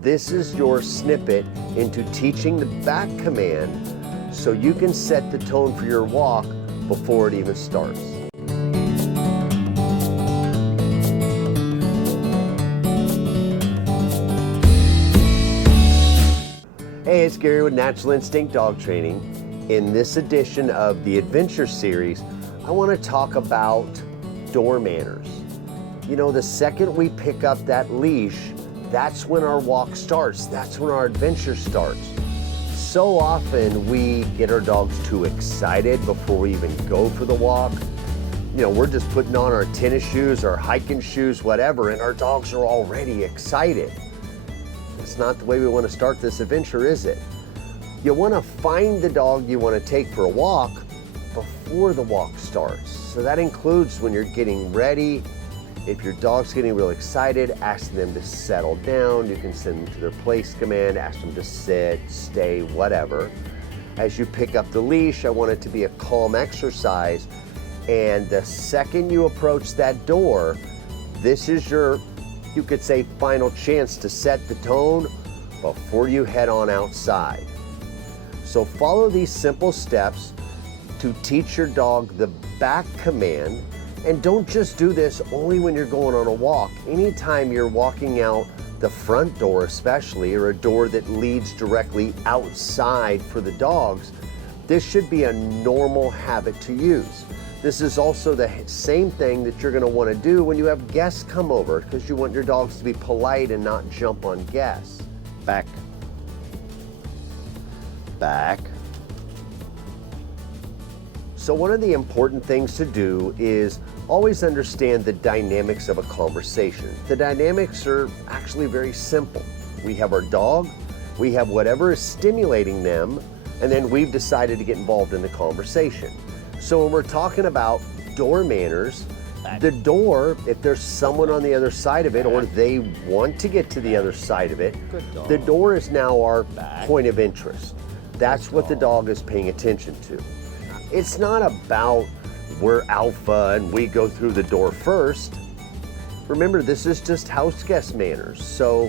This is your snippet into teaching the back command so you can set the tone for your walk before it even starts. Hey, it's Gary with Natural Instinct Dog Training. In this edition of the Adventure Series, I want to talk about door manners. You know, the second we pick up that leash, that's when our walk starts. That's when our adventure starts. So often we get our dogs too excited before we even go for the walk. You know, we're just putting on our tennis shoes, our hiking shoes, whatever, and our dogs are already excited. It's not the way we want to start this adventure, is it? You want to find the dog you want to take for a walk before the walk starts. So that includes when you're getting ready. If your dog's getting real excited, ask them to settle down. You can send them to their place command, ask them to sit, stay, whatever. As you pick up the leash, I want it to be a calm exercise. And the second you approach that door, this is your, you could say, final chance to set the tone before you head on outside. So follow these simple steps to teach your dog the back command, and don't just do this only when you're going on a walk. Anytime you're walking out the front door especially, or a door that leads directly outside for the dogs, this should be a normal habit to use. This is also the same thing that you're going to want to do when you have guests come over, because you want your dogs to be polite and not jump on guests. Back. Back. So one of the important things to do is always understand the dynamics of a conversation. The dynamics are actually very simple. We have our dog, we have whatever is stimulating them, and then we've decided to get involved in the conversation. So when we're talking about door manners, the door, if there's someone on the other side of it, or they want to get to the other side of it, the door is now our point of interest. That's what the dog is paying attention to. It's not about we're alpha and we go through the door first. Remember, this is just house guest manners. So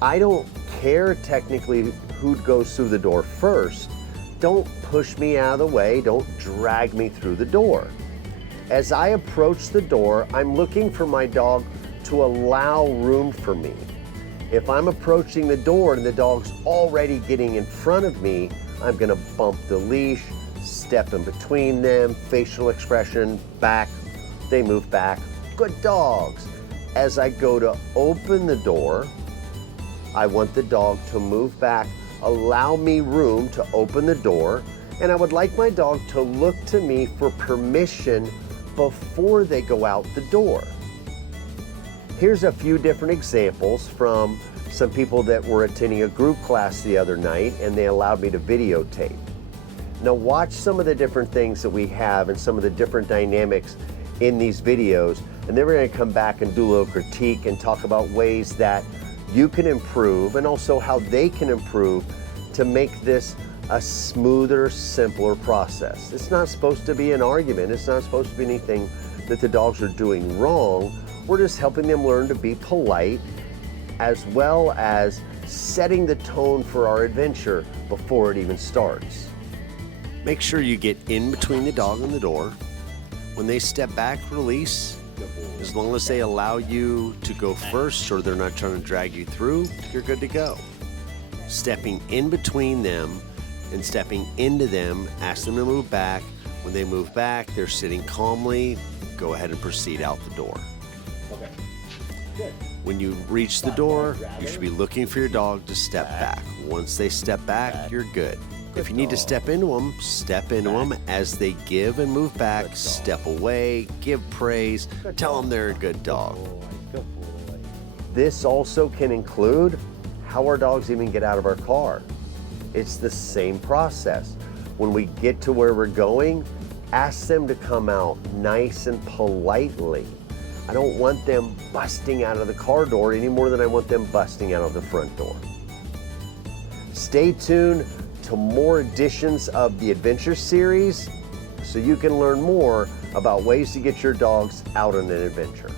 I don't care technically who goes through the door first. Don't push me out of the way. Don't drag me through the door. As I approach the door, I'm looking for my dog to allow room for me. If I'm approaching the door and the dog's already getting in front of me, I'm gonna bump the leash, step in between them, facial expression, back, they move back. Good dogs. As I go to open the door, I want the dog to move back, allow me room to open the door, and I would like my dog to look to me for permission before they go out the door. Here's a few different examples from some people that were attending a group class the other night, and they allowed me to videotape. Now watch some of the different things that we have and some of the different dynamics in these videos, and then we're going to come back and do a little critique and talk about ways that you can improve, and also how they can improve to make this a smoother, simpler process. It's not supposed to be an argument. It's not supposed to be anything that the dogs are doing wrong. We're just helping them learn to be polite, as well as setting the tone for our adventure before it even starts. Make sure you get in between the dog and the door. When they step back, release. As long as they allow you to go first, or they're not trying to drag you through, you're good to go. Stepping in between them and stepping into them, ask them to move back. When they move back, they're sitting calmly. Go ahead and proceed out the door. Okay. Good. When you reach the door, you should be looking for your dog to step back. Once they step back, you're good. If you need to step into them, step into them. As they give and move back, step away, give praise, tell them they're a good dog. This also can include how our dogs even get out of our car. It's the same process. When we get to where we're going, ask them to come out nice and politely. I don't want them busting out of the car door any more than I want them busting out of the front door. Stay tuned to more editions of the Adventure Series so you can learn more about ways to get your dogs out on an adventure.